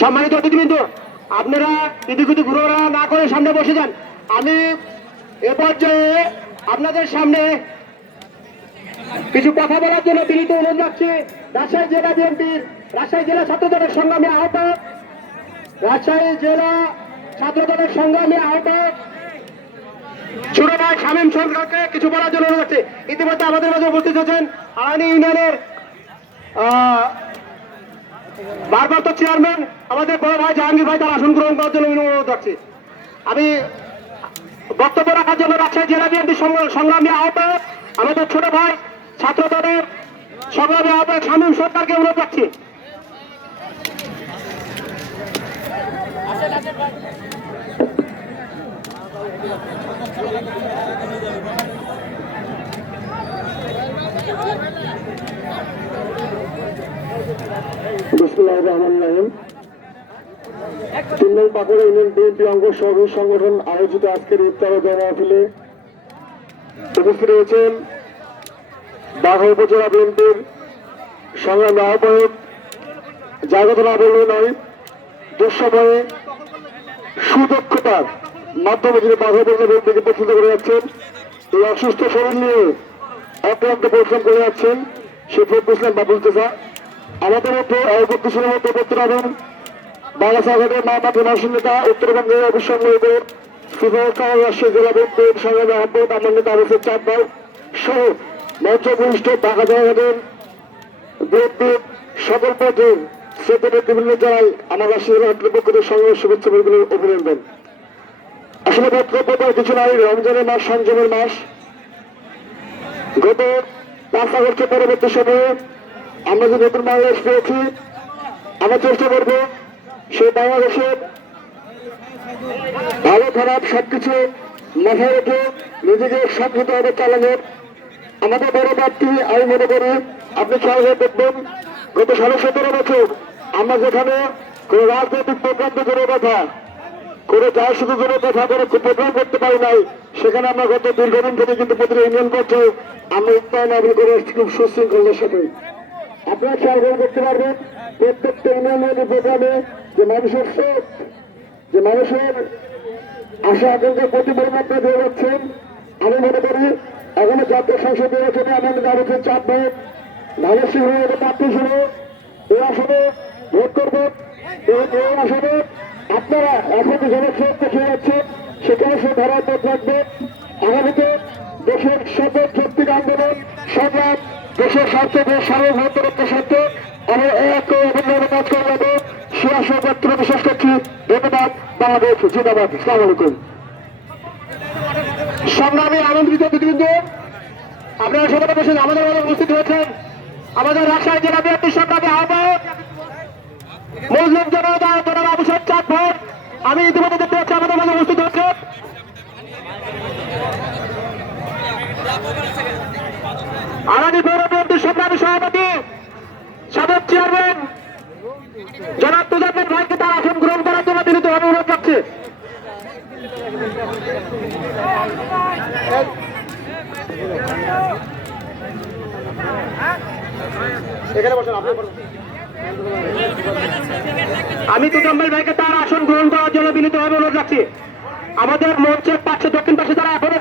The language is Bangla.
সম্মানিত অতিথিবৃন্দ, আপনারা ইদিকুদি ঘুরোরা না করে সামনে বসে যান। আমি এ পর্যায়ে আপনাদের সামনে কিছু কথা বলার জন্য বিনীত অনুরোধ রাখছি। রাজশাহী জেলা বিএনপির, রাজশাহী জেলা ছাত্রদলের সংগ্রামী আহ্বায়ক, রাজশাহী জেলা ছাত্রদলের সংগ্রামী আহ্বায়ক ছোট ভাই শামীম সরকারকে কিছু বলার জন্য অনুরোধ করছি ইতিমধ্যে আমাদের মাঝে উপস্থিত হচ্ছেন আরানি ইউনিয়নের আহ, তো চেয়ারম্যান আমাদের বড় ভাই জাহাঙ্গীর ভাই তার আসন গ্রহণ করার জন্য অনুরোধ রাখছি। আমি বক্তব্য রাখার জন্য রাজশাহী জেলা বিএনপি সংগ্রামী আহ্বায়ক আমাদের ছোট ভাই ছাত্র দলের সংগ্রামী আহ্বায়ক শামীম সরকারকে অনুরোধ রাখছি। বিসমুল্লাহ রহমান রহিম তিন ইউনিয়ন বিএনপি অঙ্গ সংগঠন আয়োজিত আজকের ইফতার ও উপস্থিত রয়েছেন বাঘা উপজেলা বিএনপির আহ্বায়ক জাগত নয়, দুঃসময়ে সুদক্ষতার মাধ্যমে যিনি বাঘা উপজেলা বিএনপিকে প্রস্তুত করে যাচ্ছেন, এই অসুস্থ শরীর নিয়ে অক্লান্ত পরিশ্রম করে যাচ্ছেন সে ফেরদুল ইসলাম বাবুল আমাদের মধ্যে অগত্যশীলের মধ্যে করতে পারেন বাংলা সাগরের মা মাঠে নরসিংহ নেতা, উত্তরবঙ্গের রাষ্ট্রীয় জেলা সকল বিভিন্ন আসলে কিছু নাই, রমজানের মাস, সংযমের মাস। গত পাঁচ আগস্টের পরবর্তী সময়ে আমরা যে নতুন বাংলাদেশ পেয়েছি, আমরা চেষ্টা করব সেই বাংলাদেশের ভালো খারাপ সবকিছু মাথায় রেখে নিজেকে সংহতভাবে চালানোর আমাদের বড় প্রার্থী, আমি মনে করি আপনি খেয়াল করে দেখবেন, গত সাড়ে সতেরো বছর আমরা যেখানে কোন রাজনৈতিক প্রোগ্রাম তো করে কথা করে যার শুধু করে কথা করে প্রোগ্রাম করতে পারি নাই, সেখানে আমরা গত দীর্ঘদিন থেকে কিন্তু প্রতিটা ইউনিয়ন করছে। আমরা উত্তরায়ণ আবির করে খুব সুশৃঙ্খলের সাথে আপনারা খেয়াল করে দেখতে পারবেন, প্রত্যেকটা ইউনিয়নের প্রোগ্রামে যে মানুষের স্রোত যে মানুষের আশা, আকাঙ্ক্ষা প্রতিফলন আপনারা দিয়ে যাচ্ছেন আমি মনে করি এখনও জাতীয় সংসদ নির্বাচনে আমাদের দাঁড়িয়েছে চাপ ভোট ভালো সিংহ প্রার্থী ছিল এই আসনে ভোট করব। এবং এই আসনে আপনারা এখন জনস্রোত দেখে যাচ্ছেন, সেখানে সে ধারায় পথ রাখবে। আগামীতে দেশের সকল শক্তিক আন্দোলন, সংগ্রাম দেশের স্বার্থ দেশ সার্বভৌমত্বের স্বার্থে আমরা এক অভিনন্দন কাজ করে যাব সে আশা ব্যক্ত বিশ্বাস করছি। ধন্যবাদ। বাংলাদেশ জিন্দাবাদ। ইসলাম আলাইকুম। সংগ্রামী আমন্ত্রিত অতিথিবৃন্দ, আপনারা সবাই বসে আমাদের মাঝে উপস্থিত হয়েছেন। আমাদের রাজশাহী জেলা বিএনপির সংগ্রামী আহ্বায়ক, মুসলিম জনতা জনাব আবু চাঁদ ভোট আমি ইতিমধ্যে দেখতে পাচ্ছি আমাদের মাঝে উপস্থিত হচ্ছে আগামী পৌর বিএনপির সংগ্রামী সভাপতি সাবেক চেয়ারম্যান জনাব তুজাবের ভাইকে তার আসন গ্রহণ করার জন্য তিনি তো অনুরোধ। আমি ভাইকে তার আসন গ্রহণ করার জন্য বিনীতভাবে অনুরোধ রাখছি আমাদের মঞ্চের পাশে, দক্ষিণ পাশে যারা এখনও